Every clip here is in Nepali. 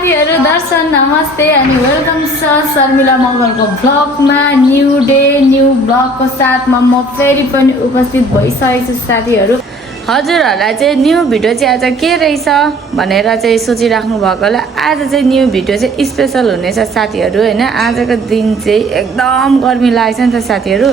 साथीहरु दर्शन नमस्ते अनि वेलकम छ शर्मिला मगरको भ्लगमा न्यू डे न्यू भ्लगको साथमा म फेरि पनि उपस्थित भइसकेको छु साथीहरु। हजुरहरुलाई चाहिँ न्यू भिडियो चाहिँ आज के रहेछ भनेर चाहिँ सोचिराख्नु भएकोलाई आज चाहिँ न्यू भिडियो चाहिँ स्पेशल हुनेछ साथीहरु हैन। आजको दिन चाहिँ एकदम गर्मी लागेछ नि त साथीहरु।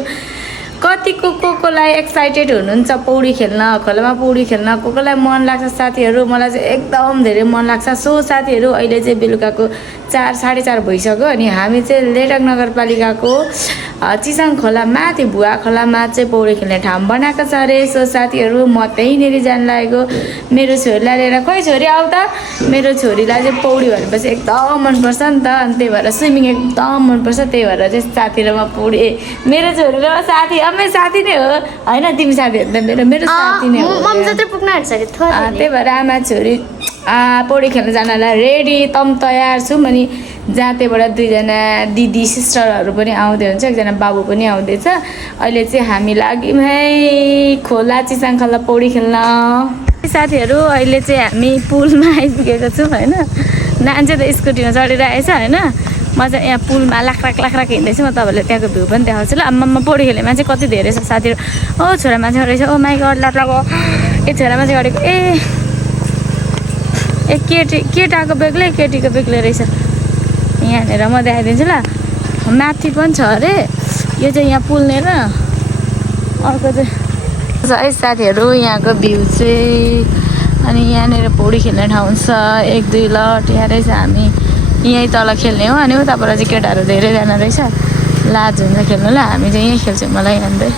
कतिको कोलाई एक्साइटेड हुनुहुन्छ पौडी खेल्न, खोलामा पौडी खेल्न, कोलाई मन लाग्छ साथीहरु। मलाई चाहिँ एकदम धेरै मन लाग्छ। सो साथीहरु अहिले चाहिँ बेलुकाको 4 साढे 4 भइसक्यो अनि हामी चाहिँ लेटक नगरपालिकाको चिसाङ खोला माथि भुवा खोलामा चाहिँ पौडी खेल्ने ठाउँ बनाएको छ रे। सो साथीहरु म त्यहीँनेरि जान लागेको मेरो छोरीलाई लिएर। खै छोरी आउ त। मेरो छोरीलाई चाहिँ पौडी भनेपछि एकदम मनपर्छ नि त अनि त्यही भएर स्विमिङ एकदम मनपर्छ। त्यही भएर चाहिँ साथी र म पौडी मेरो छोरी र साथी मेरो साथी नै हो हैन। तिमी साथी हो मेरो मेरो साथी नै हो। मम्मी जति पुग्न आँट्छ त्यही भएर आमा छोरी पौडी खेल्न जानलाई रेडी तम तयार छौँ। अनि जहाँ त्यहाँबाट दुईजना दिदी सिस्टरहरू पनि आउँदै हुन्छ, एकजना बाबु पनि आउँदैछ। अहिले चाहिँ हामी लाग्यौँ है खोला चिसाङ खोला पौडी खेल्न। साथीहरू अहिले चाहिँ हामी पुलमा आइपुगेको छौँ हैन। नानी चाहिँ त स्कुटीमा चढेर आएछ हैन। म चाहिँ यहाँ पुलमा लाख्राक हिँड्दैछु। म तपाईँलाई त्यहाँको भ्यू पनि देखाउँछु ल। आम्मामा पौडी खेल्ने मान्छे कति धेरै छ साथीहरू। ओ छोरा मान्छे रहेछ। ओ माइ गड लाग्यो ए छोरा मान्छे गरेको ए केटाको बेग्लै केटीको बेग्लै रहेछ। यहाँनिर म देखाइदिन्छु ल। माथि पनि छ अरे यो चाहिँ यहाँ पुल्नेर अर्को चाहिँ है साथीहरू। यहाँको भ्यू चाहिँ अनि यहाँनिर पौडी खेल्ने ठाउँ छ 1-2 लट यहाँ रहेछ। हामी यहीँ तल खेल्ने हो अनि उताबाट चाहिँ केटाहरू धेरैजना रहेछ। लाज हुन्छ खेल्नु ल। हामी चाहिँ यहीँ खेल्छौँ मलाई भन्दै।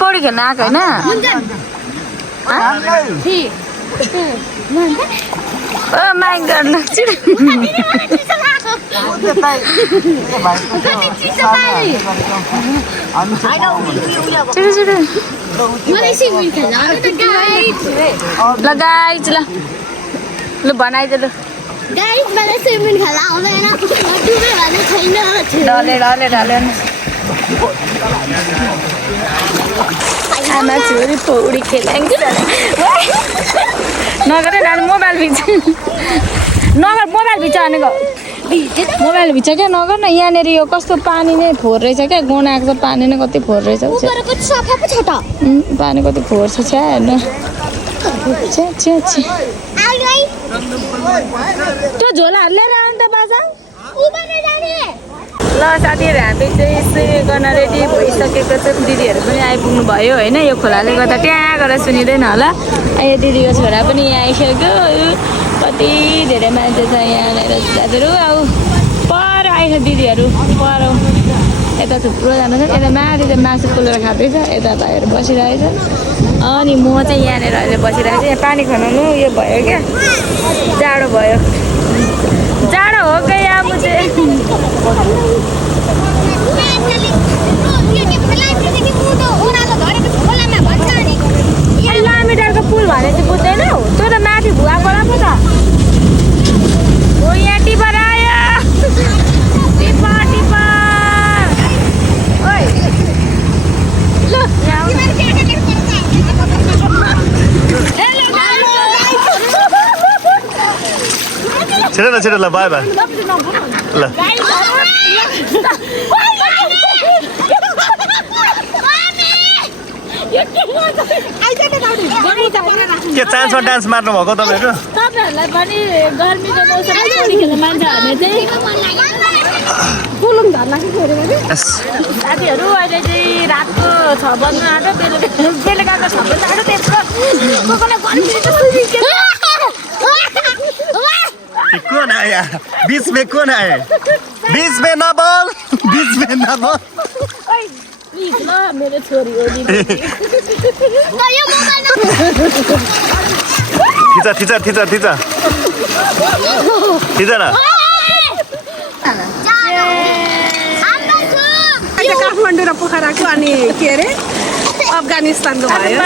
पौडी खेल्न आएको होइन माइ गर्नु ल गाइज ल बनाइदे ल आमा छोरी पौडी खेल्छ नगर नानी मोबाइल भिज नगर मोबाइल भिज भनेको मोबाइल भिज क्या नगर न। यहाँनिर यो कस्तो पानी नै फोहोर रहेछ क्या गना आएको छ। पानी नै कति फोहोर रहेछ पानी कति फोहोर छ छ्या हेर्नु त्यो झोलाहरू लिएर आउनु त बाजा ल साथीहरू। हामी चाहिँ स्विमिङ गर्न रेडी भइसकेको छ। दिदीहरू पनि आइपुग्नु भयो होइन। यो खोलाले गर्दा त्यहाँ गएर सुनिँदैन होला। यो दिदीको छोरा पनि यहाँ आइसक्यो। कति धेरै मान्छे छ यहाँनिर साथीहरू। अब पर आएछ दिदीहरू पर यता थुप्रोजना छ। यता माथि चाहिँ मासु पोलेर खाँदैछ। यता भाइहरू बसिरहेछ अनि म चाहिँ यहाँनिर अहिले बसिरहेको छु। यहाँ पानी खनाउनु यो भयो क्या जाडो भयो जाडो हो क्या यहाँ मुझे। लामिटारको पुल भने चाहिँ बुझ्दैनौ त्यो त माथि भुवा खोला पो त हो। यहाँ टिपर आयो टिपर ओइ ल छिटो ल बाई बाई ल के चान्समा डान्स मार्नु भएको तपाईँहरू। तपाईँहरूलाई पनि गर्मीको मौसममा पौडी खेल्न मान्छेहरूले चाहिँ साथीहरू अहिले चाहिँ रातको 6 बज्नु आँट्यो। बेलुकाको 6 बज्नु आँट्यो। त्यत्रो कौन आया बीच में कौन आए बीच में ना बोल बीच में ना बोल प्लिज ल मेरो छोरी हो नि थिचा न। काठमाडौँ र पोखराको अनि के अरे अफगानिस्तानको भयो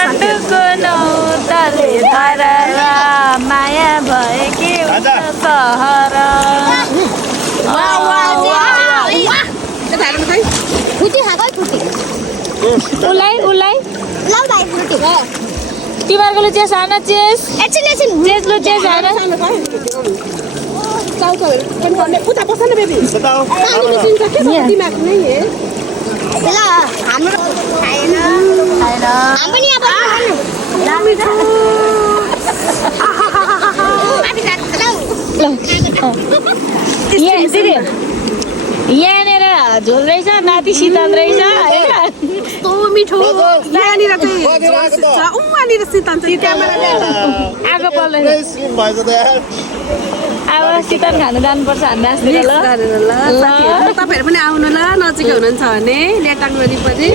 माया भए के सहर फुटी खाएको फुटी उलाई तिमीहरूको लु चेस हान चेस चेस लु चेस हान उता बस्छ न बेबी बताऊ चिन्छ के छ दिमाग नै हे यहाँनिर झोल रहेछ नाति शीतल रहेछ होइन कस्तो मिठो यहाँनिर चाहिँ उहाँनिर शीतल चाहिँ क्यामेरा आगो पर्दैन अब शीतल खानु जानुपर्छ हामी आजतिर ल तपाईँहरू पनि आउनु ल नजिकै हुनुहुन्छ भने लेटाङ वरिपरि